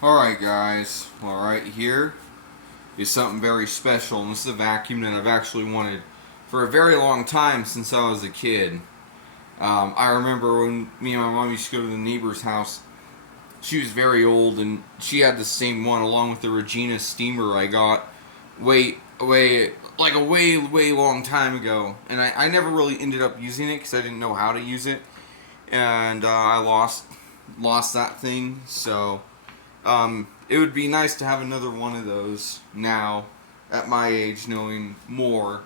Alright guys, well right here is something very special, and this is a vacuum that I've actually wanted for a very long time since I was a kid. I remember when me and my mom used to go to the neighbor's house. She was very old, and she had the same one along with the Regina steamer I got way long time ago. And I never really ended up using it because I didn't know how to use it, and I lost that thing. So it would be nice to have another one of those now, at my age, knowing more.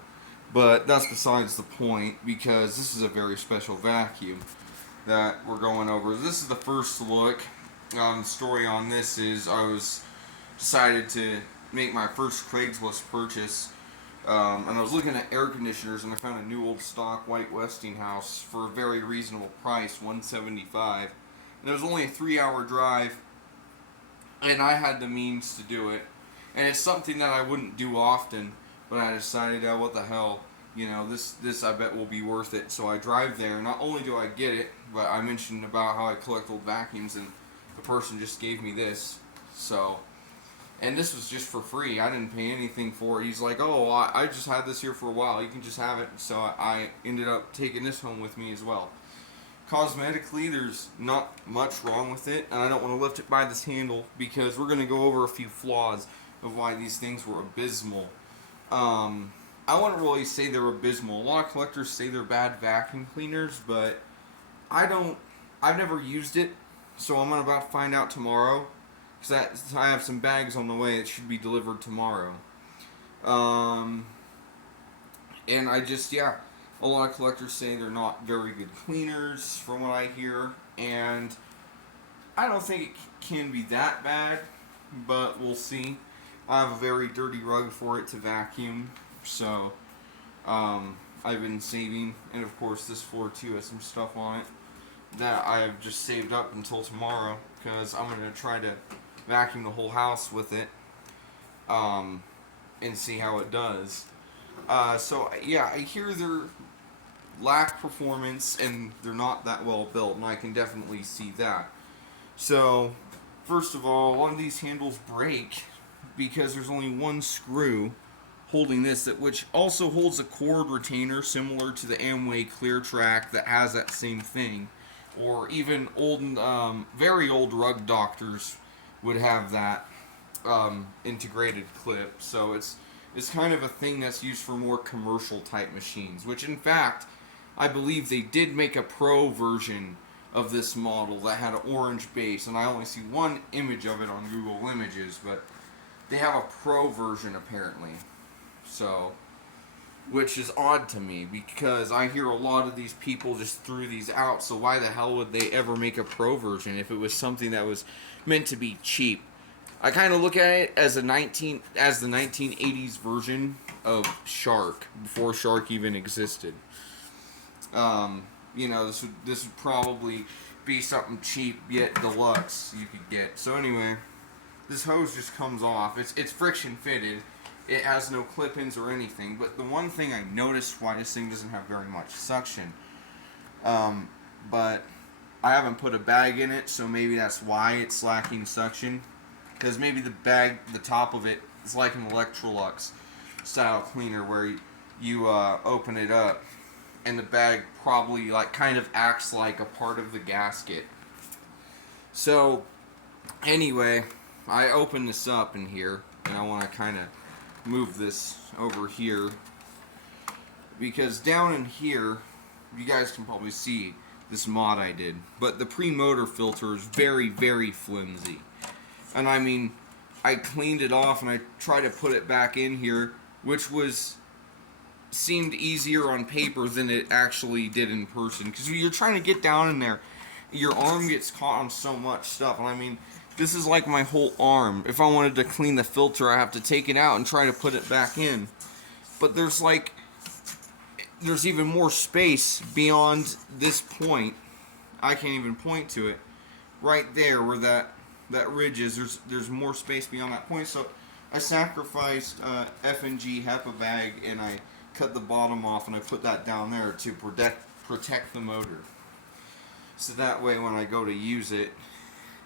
But that's besides the point, because this is a very special vacuum that we're going over. This is the first look. The story on this is I was decided to make my first Craigslist purchase, and I was looking at air conditioners, and I found a new old stock white Westinghouse for a very reasonable price, $175, and it was only a 3-hour drive, and I had the means to do it. And it's something that I wouldn't do often, but I decided, oh, what the hell, this I bet will be worth it. So I drive there. Not only do I get it, but I mentioned about how I collect old vacuums, and the person just gave me this. So, and this was just for free. I didn't pay anything for it. He's like, oh, I just had this here for a while. You can just have it. So I ended up taking this home with me as well. Cosmetically, there's not much wrong with it, and I don't want to lift it by this handle because we're going to go over a few flaws of why these things were abysmal. I wouldn't really say they're abysmal. A lot of collectors say they're bad vacuum cleaners, but I've never used it, so I'm about to find out tomorrow, because I have some bags on the way that should be delivered tomorrow. Um, and yeah, a lot of collectors say they're not very good cleaners, from what I hear, and I don't think it can be that bad, but we'll see. I have a very dirty rug for it to vacuum, so I've been saving, and of course this floor too has some stuff on it that I've just saved up until tomorrow, because I'm going to try to vacuum the whole house with it, and see how it does. So yeah, I hear they're lack performance and they're not that well built, and I can definitely see that. So, first of all, a lot of these handles break because there's only one screw holding this, which also holds a cord retainer similar to the Amway ClearTrack that has that same thing, or even very old rug doctors would have that integrated clip. So it's kind of a thing that's used for more commercial type machines, which in fact I believe they did make a pro version of this model that had an orange base, and I only see one image of it on Google Images, but they have a pro version apparently. So, which is odd to me because I hear a lot of these people just threw these out, so why the hell would they ever make a pro version if it was something that was meant to be cheap? I kind of look at it as the 1980s version of Shark, before Shark even existed. This would probably be something cheap yet deluxe you could get. So anyway, this hose just comes off. It's friction fitted. It has no clip-ins or anything. But the one thing I noticed why this thing doesn't have very much suction, but I haven't put a bag in it, so maybe that's why it's lacking suction. Because maybe the top of it is like an Electrolux style cleaner where you open it up, and the bag probably kind of acts like a part of the gasket. So anyway, I open this up in here, and I want to kind of move this over here, because down in here you guys can probably see this mod I did, but the pre-motor filter is very, very flimsy. And I mean, I cleaned it off and I tried to put it back in here, which seemed easier on paper than it actually did in person. Because when you're trying to get down in there, your arm gets caught on so much stuff. And I mean, this is like my whole arm. If I wanted to clean the filter, I have to take it out and try to put it back in. But there's even more space beyond this point. I can't even point to it. Right there where that ridge is, there's more space beyond that point. So I sacrificed F&G HEPA bag, and I cut the bottom off, and I put that down there to protect the motor. So that way when I go to use it,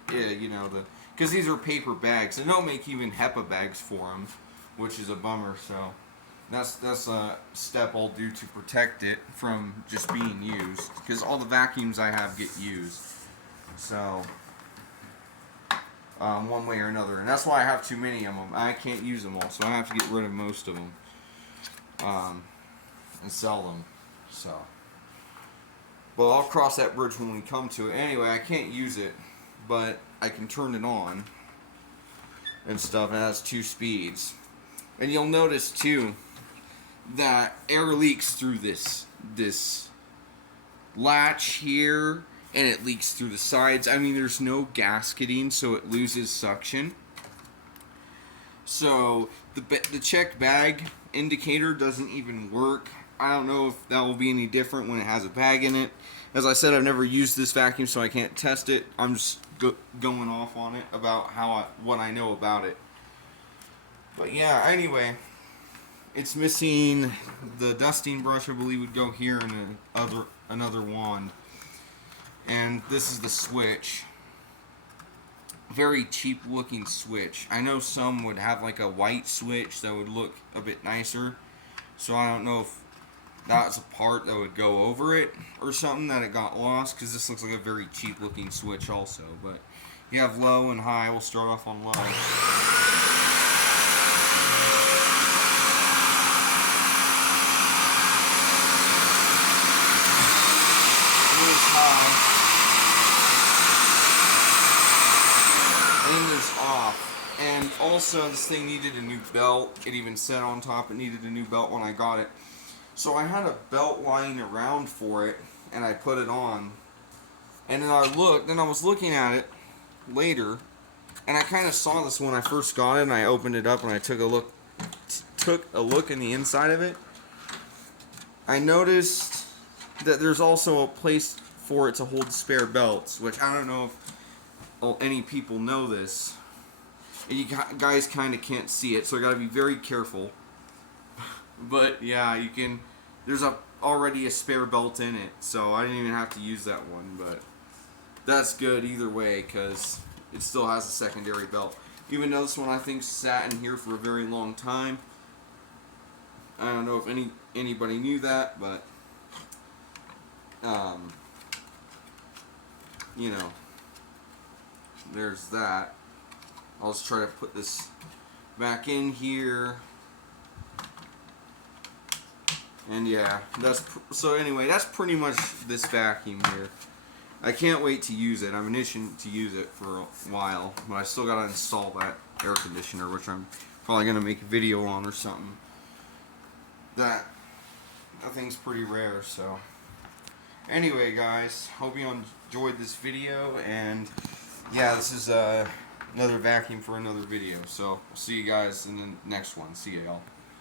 the because these are paper bags. They don't make even HEPA bags for them, which is a bummer. So that's a step I'll do to protect it from just being used, because all the vacuums I have get used. So one way or another, and that's why I have too many of them. I can't use them all, so I have to get rid of most of them and sell them. So, well, I'll cross that bridge when we come to it. Anyway, I can't use it, but I can turn it on and stuff. It has 2 speeds, and you'll notice too that air leaks through this latch here, and it leaks through the sides. I mean, there's no gasketing, so it loses suction. So the check bag indicator doesn't even work. I don't know if that will be any different when it has a bag in it. As I said, I've never used this vacuum, so I can't test it. I'm just going off on it about what I know about it. But yeah, anyway, it's missing the dusting brush. I believe would go here, and another wand. And this is the switch. Very cheap looking switch. I know some would have like a white switch that would look a bit nicer. So I don't know if that's a part that would go over it or something, that it got lost, because this looks like a very cheap looking switch also. But you have low and high. We'll start off on low. Here's high. And there's off. And also, this thing needed a new belt. It even said on top it needed a new belt when I got it. So I had a belt lying around for it, and I put it on. And then I was looking at it later, and I kind of saw this when I first got it, and I opened it up and I took a look in the inside of it. I noticed that there's also a place for it to hold spare belts, which I don't know if any people know this. And you guys kind of can't see it, so I got to be very careful. But yeah, you can. There's already a spare belt in it, so I didn't even have to use that one. But that's good either way, because it still has a secondary belt. Even though this one I think sat in here for a very long time. I don't know if anybody knew that, but you know, there's that. I'll just try to put this back in here. And yeah, so anyway, that's pretty much this vacuum here. I can't wait to use it. I'm itching to use it for a while, but I still gotta install that air conditioner, which I'm probably gonna make a video on or something. That thing's pretty rare, so. Anyway, guys, hope you enjoyed this video, and yeah, this is another vacuum for another video. So, I'll see you guys in the next one. See ya, y'all.